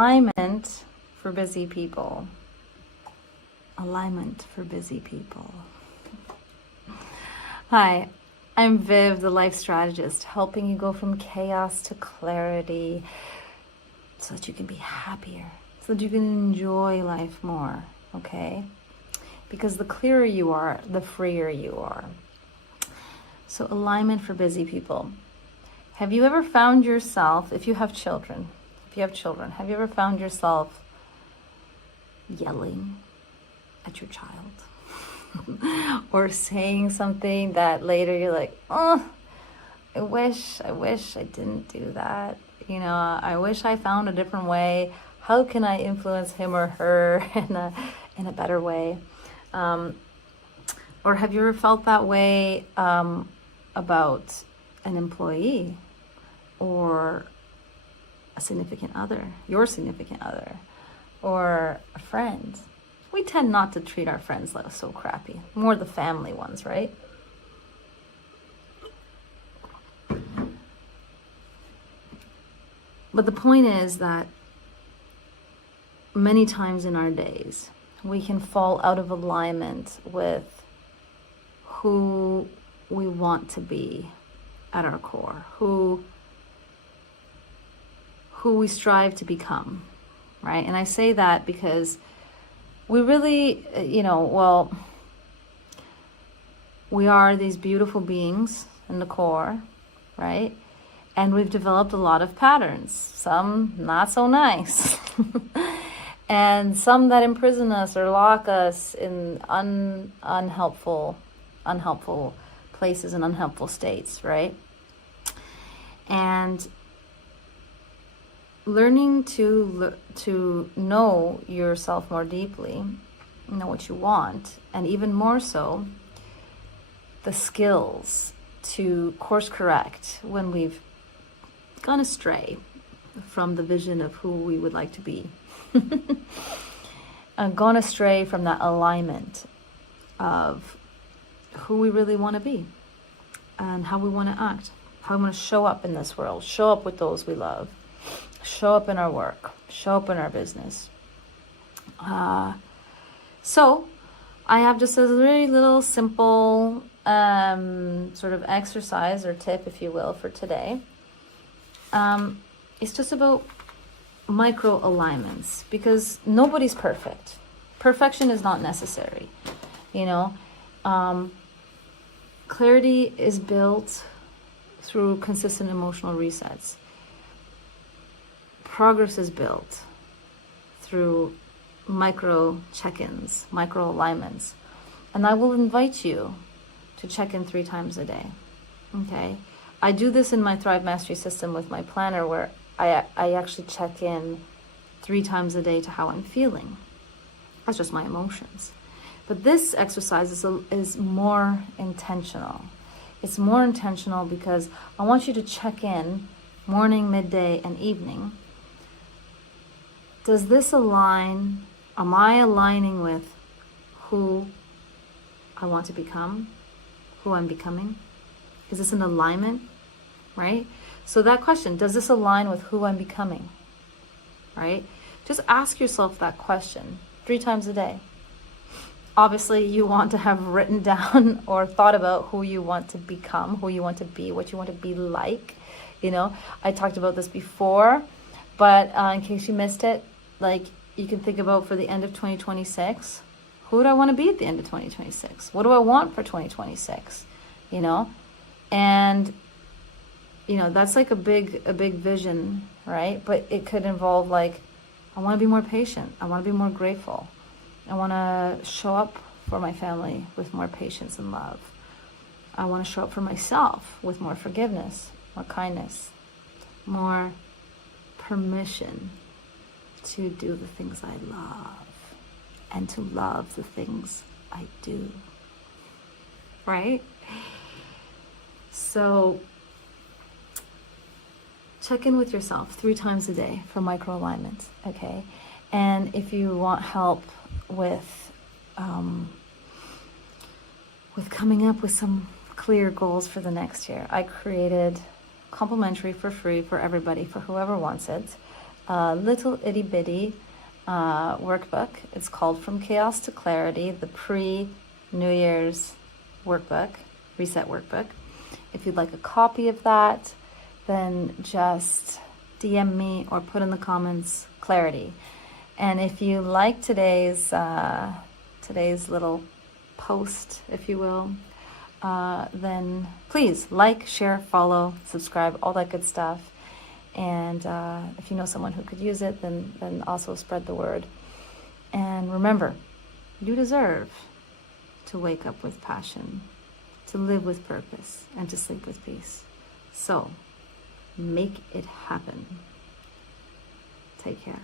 alignment for busy people. Alignment for busy people. Hi, I'm Viv, the life strategist, helping you go from chaos to clarity so that you can be happier, so that you can enjoy life more, okay? Because the clearer you are, the freer you are. So alignment for busy people. Have you ever found yourself, if you have children, have you ever found yourself yelling at your child? Or saying something that later you're like, oh, I wish I didn't do that. You know, I wish I found a different way. How can I influence him or her in a better way? Or have you ever felt that way about an employee or a significant other, your significant other, or a friend? We tend not to treat our friends like so crappy, more the family ones, right? But the point is that many times in our days, we can fall out of alignment with who we want to be at our core, who we strive to become, right? And I say that because we really, we are these beautiful beings in the core, right? And we've developed a lot of patterns, some not so nice, and some that imprison us or lock us in unhelpful places and unhelpful states, right? And learning to know yourself more deeply, know what you want, and even more so, the skills to course correct when we've gone astray from the vision of who we would like to be. Gone astray from that alignment of who we really want to be and how we want to act, how we want to show up in this world, show up with those we love, show up in our work, show up in our business. So I have just a very little simple sort of exercise or tip, if you will, for today. It's just about micro alignments, because nobody's perfect. Perfection is not necessary, you know. Clarity is built through consistent emotional resets. Progress is built through micro check-ins, micro alignments. And I will invite you to check in 3 times a day, okay? I do this in my Thrive Mastery system with my planner, where I actually check in 3 times a day to how I'm feeling. That's just my emotions. But this exercise is more intentional. It's more intentional because I want you to check in morning, midday, and evening. Does this align? Am I aligning with who I want to become? Who I'm becoming? Is this an alignment? Right? So that question, does this align with who I'm becoming? Right? Just ask yourself that question 3 times a day. Obviously, you want to have written down or thought about who you want to become, who you want to be, what you want to be like. You know, I talked about this before, but in case you missed it, like, you can think about for the end of 2026, who do I want to be at the end of 2026? What do I want for 2026? You know, and you know, that's like a big vision, right? But it could involve, like, I want to be more patient. I want to be more grateful. I want to show up for my family with more patience and love. I want to show up for myself with more forgiveness, more kindness, more permission to do the things I love and to love the things I do, right? So check in with yourself 3 times a day for micro alignments, okay? And if you want help with coming up with some clear goals for the next year, I created complimentary for free for everybody, for whoever wants it, a little itty bitty workbook. It's called From Chaos to Clarity, the pre-New Year's workbook, reset workbook. If you'd like a copy of that, then just DM me or put in the comments clarity. And if you like today's little post, if you will, then please like, share, follow, subscribe, all that good stuff. And if you know someone who could use it, then also spread the word. And remember, you deserve to wake up with passion, to live with purpose, and to sleep with peace. So make it happen. Take care.